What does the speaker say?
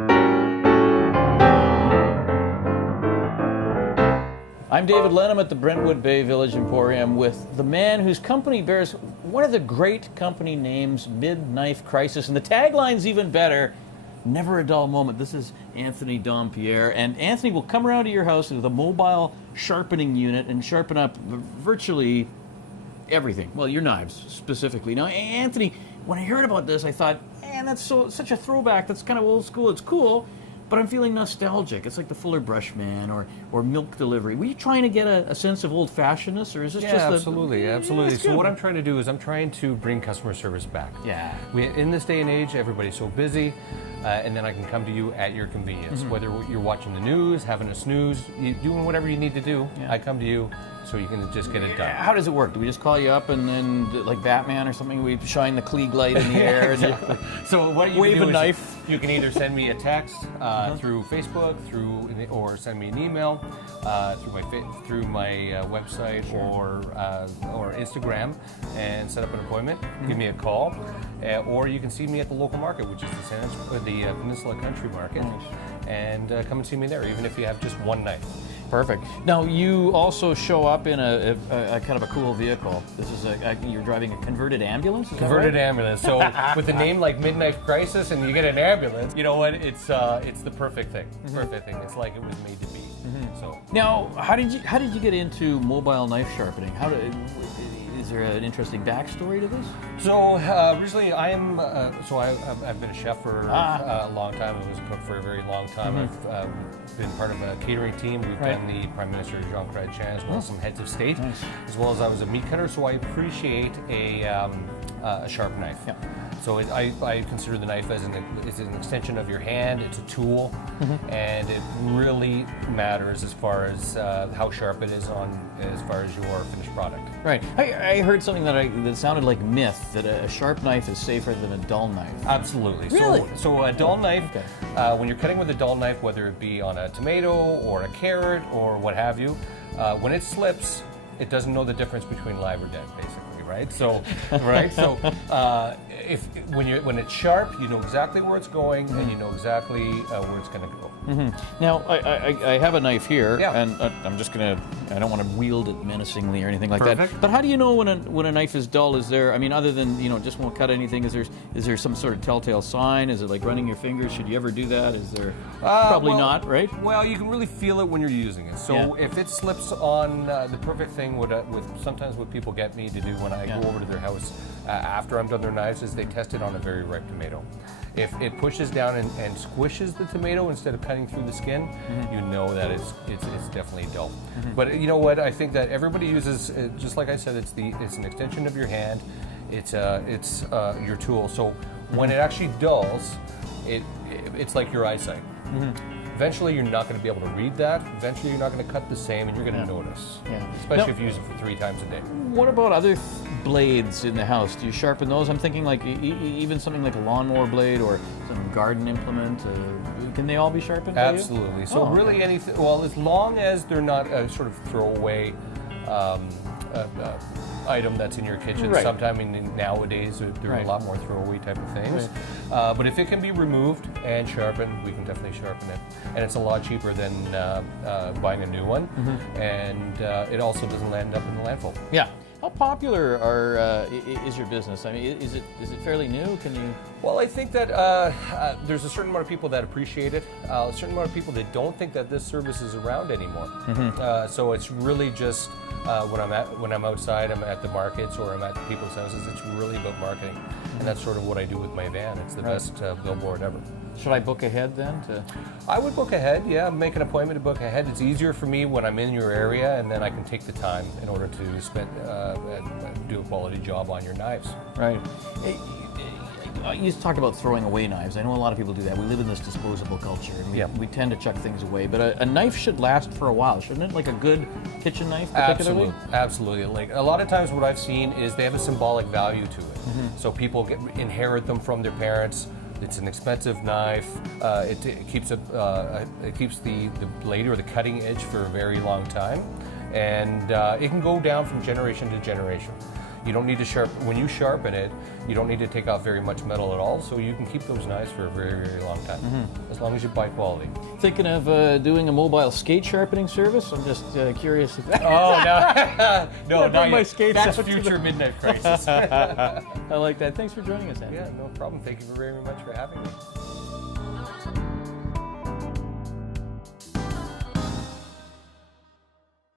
I'm David Lennam at the Brentwood Bay Village Emporium with the man whose company bears one of the great company names, Mid-Knife Crisis, and the tagline's even better, never a dull moment. This is Anthony Dompierre, and Anthony will come around to your house with a mobile sharpening unit and sharpen up virtually everything. Well, your knives specifically. Now, Anthony, when I heard about this, I thought, man, that's such a throwback. That's kind of old school. It's cool. But I'm feeling nostalgic. It's like the Fuller Brush Man or milk delivery. Were you trying to get a sense of old-fashionedness, or is this just absolutely. So what I'm trying to do is I'm trying to bring customer service back. Yeah. In this day and age, everybody's so busy, and then I can come to you at your convenience. Whether you're watching the news, having a snooze, doing whatever you need to do, I come to you so you can just get it done. How does it work? Do we just call you up and then, like Batman or something, we shine the Klieg light in the air? Exactly. So what you wave can do a is knife. You can either send me a text through Facebook, or send me an email through my website or Instagram, and set up an appointment. Give me a call, or you can see me at the local market, which is the Peninsula Country Market, and come and see me there, even if you have just one knife. Perfect. Now, you also show up in a kind of a cool vehicle. This is you're driving a converted ambulance? Is Converted that right? ambulance. So with a name like Mid-Knife Crisis and you get an ambulance, you know what? It's the perfect thing. Perfect thing. It's like it was made to be. So now, how did you get into mobile knife sharpening? Is there an interesting backstory to this? So originally, I've been a chef for a long time. I was a cook for a very long time. I've been part of a catering team. We've done the Prime Minister Jean-Claude Chan, as well as some heads of state, as well as I was a meat cutter. So I appreciate a sharp knife. Yeah. So I consider the knife as an extension of your hand. It's a tool, and it really matters as far as how sharp it is as far as your finished product. Right. I heard something that sounded like myth, that a sharp knife is safer than a dull knife. Absolutely. Really? So a dull knife, when you're cutting with a dull knife, whether it be on a tomato or a carrot or what have you, when it slips, it doesn't know the difference between live or dead, basically. Right. So, when it's sharp, you know exactly where it's going, and you know exactly where it's going to go. Now, I have a knife here, Yeah. and I'm just gonna. I don't want to wield it menacingly or anything like Perfect. that. But how do you know when a knife is dull? Is there? I mean, other than just won't cut anything. Is there some sort of telltale sign? Is it like running your fingers? Should you ever do that? Is there? Probably not, right? Well, you can really feel it when you're using it. So if it slips on, the perfect thing sometimes what people get me to do when I go over to their house after I'm done their knives is they test it on a very ripe tomato. If it pushes down and squishes the tomato instead of cutting through the skin, you know that it's definitely dull. But you know what? I think that everybody uses, just like I said, it's an extension of your hand. It's your tool. So when it actually dulls, it's like your eyesight. Eventually, you're not going to be able to read that. Eventually, you're not going to cut the same, and you're going to notice. Yeah. Especially if you use it for 3 times a day. What about other blades in the house? Do you sharpen those? I'm thinking like even something like a lawnmower blade or some garden implement. Can they all be sharpened? Absolutely. So really anything. Well, as long as they're not a sort of throwaway item that's in your kitchen. Right. Sometime nowadays there are a lot more throwaway type of things. Right. But if it can be removed and sharpened, we can definitely sharpen it. And it's a lot cheaper than buying a new one. And it also doesn't end up in the landfill. Yeah. How popular is your business? I mean, is it fairly new? Can you? Well, I think that there's a certain amount of people that appreciate it. A certain amount of people that don't think that this service is around anymore. So it's really just when I'm outside, I'm at the markets or I'm at people's houses. It's really about marketing, and that's sort of what I do with my van. It's the best billboard ever. Should I book ahead then? I would book ahead, yeah. Make an appointment to book ahead. It's easier for me when I'm in your area, and then I can take the time in order to do a quality job on your knives. Right. You talked about throwing away knives. I know a lot of people do that. We live in this disposable culture, and we tend to chuck things away. But a knife should last for a while, shouldn't it? Like a good kitchen knife, particularly? Absolutely. Like a lot of times what I've seen is they have a symbolic value to it. So people inherit them from their parents. It's an expensive knife. It keeps the blade or the cutting edge for a very long time, and it can go down from generation to generation. You don't need to sharpen, when you sharpen it, you don't need to take off very much metal at all, so you can keep those knives for a very, very long time, as long as you buy quality. Thinking of doing a mobile skate sharpening service? I'm just curious if Oh, no. No, bring my yet. skates That's out to future Midnight Crisis. I like that. Thanks for joining us, Andy. Yeah, no problem. Thank you very much for having me.